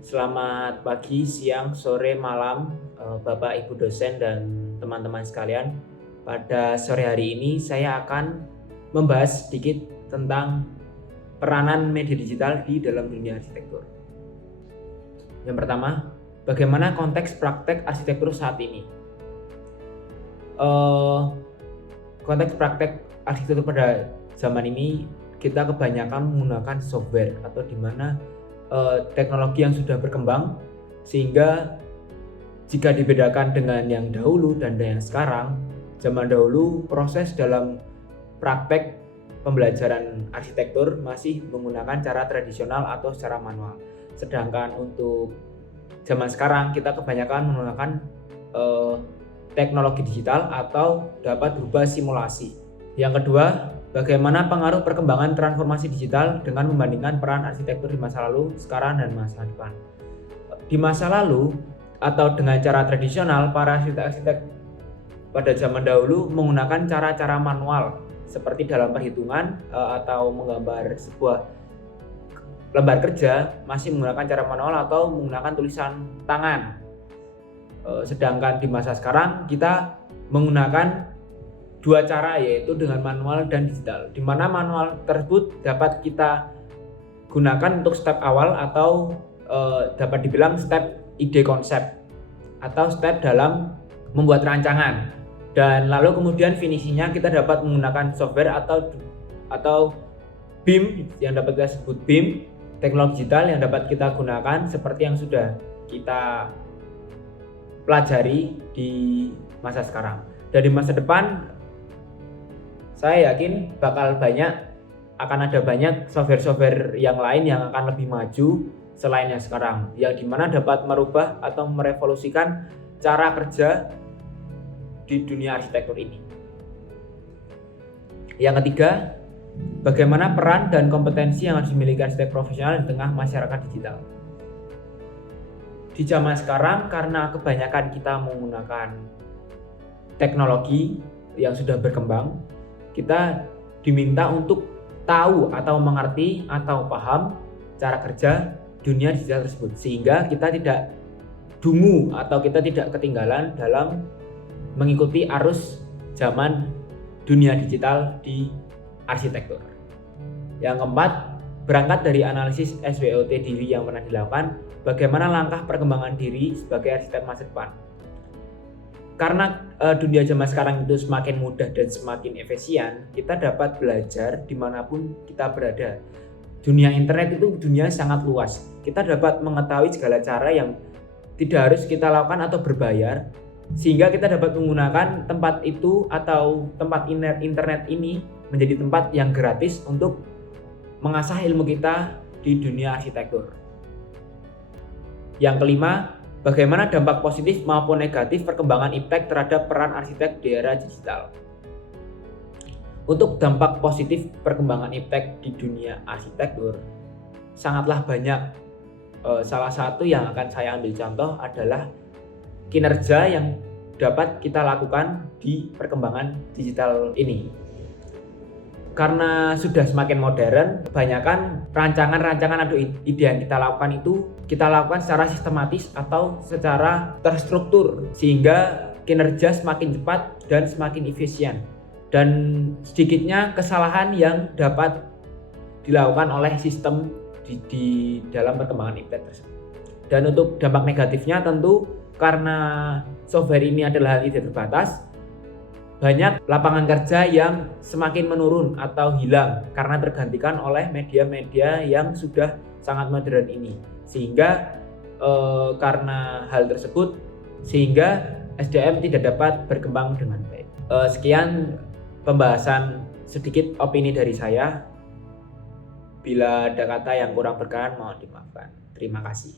Selamat pagi, siang, sore, malam, Bapak, Ibu dosen, dan teman-teman sekalian. Pada sore hari ini saya akan membahas sedikit tentang peranan media digital di dalam dunia arsitektur. Yang pertama, bagaimana konteks praktek arsitektur saat ini? Konteks praktek arsitektur pada zaman ini kita kebanyakan menggunakan software atau di mana teknologi yang sudah berkembang, sehingga jika dibedakan dengan yang dahulu dan yang sekarang, zaman dahulu proses dalam praktek pembelajaran arsitektur masih menggunakan cara tradisional atau secara manual. Sedangkan untuk zaman sekarang kita kebanyakan menggunakan teknologi digital atau dapat berupa simulasi. Yang kedua, bagaimana pengaruh perkembangan transformasi digital dengan membandingkan peran arsitektur di masa lalu, sekarang, dan masa depan. Di masa lalu atau dengan cara tradisional, para arsitek-arsitek pada zaman dahulu menggunakan cara-cara manual seperti dalam perhitungan atau menggambar sebuah lembar kerja masih menggunakan cara manual atau menggunakan tulisan tangan. Sedangkan di masa sekarang kita menggunakan dua cara, yaitu dengan manual dan digital, di mana manual tersebut dapat kita gunakan untuk step awal atau dapat dibilang step ide konsep atau step dalam membuat rancangan, dan lalu kemudian finishingnya kita dapat menggunakan software atau BIM yang dapat kita sebut BIM, teknologi digital yang dapat kita gunakan seperti yang sudah kita pelajari di masa sekarang. Dan di masa depan saya yakin akan ada banyak software-software yang lain yang akan lebih maju selain yang sekarang, yang dimana dapat merubah atau merevolusikan cara kerja di dunia arsitektur ini. Yang ketiga, bagaimana peran dan kompetensi yang harus dimiliki arsitek profesional di tengah masyarakat digital. Di zaman sekarang, karena kebanyakan kita menggunakan teknologi yang sudah berkembang, kita diminta untuk tahu atau mengerti atau paham cara kerja dunia digital tersebut, sehingga kita tidak dungu atau kita tidak ketinggalan dalam mengikuti arus zaman dunia digital di arsitektur. Yang keempat, berangkat dari analisis SWOT diri yang pernah dilakukan, bagaimana langkah perkembangan diri sebagai arsitek masa depan. Karena dunia zaman sekarang itu semakin mudah dan semakin efisien, kita dapat belajar dimanapun kita berada. Dunia internet itu dunia sangat luas. Kita dapat mengetahui segala cara yang tidak harus kita lakukan atau berbayar, sehingga kita dapat menggunakan tempat itu atau tempat internet ini menjadi tempat yang gratis untuk mengasah ilmu kita di dunia arsitektur. Yang kelima, bagaimana dampak positif maupun negatif perkembangan iptek terhadap peran arsitek di era digital. Untuk dampak positif perkembangan iptek di dunia arsitektur sangatlah banyak. Salah satu yang akan saya ambil contoh adalah kinerja yang dapat kita lakukan di perkembangan digital ini. Karena sudah semakin modern, kebanyakan rancangan-rancangan atau ide yang kita lakukan itu kita lakukan secara sistematis atau secara terstruktur, sehingga kinerja semakin cepat dan semakin efisien, dan sedikitnya kesalahan yang dapat dilakukan oleh sistem di dalam perkembangan iptek tersebut. Dan untuk dampak negatifnya tentu karena software ini adalah hal yang terbatas, banyak lapangan kerja yang semakin menurun atau hilang karena tergantikan oleh media-media yang sudah sangat modern ini. Sehingga karena hal tersebut, sehingga SDM tidak dapat berkembang dengan baik. Sekian pembahasan sedikit opini dari saya. Bila ada kata yang kurang berkenan, mohon dimaafkan. Terima kasih.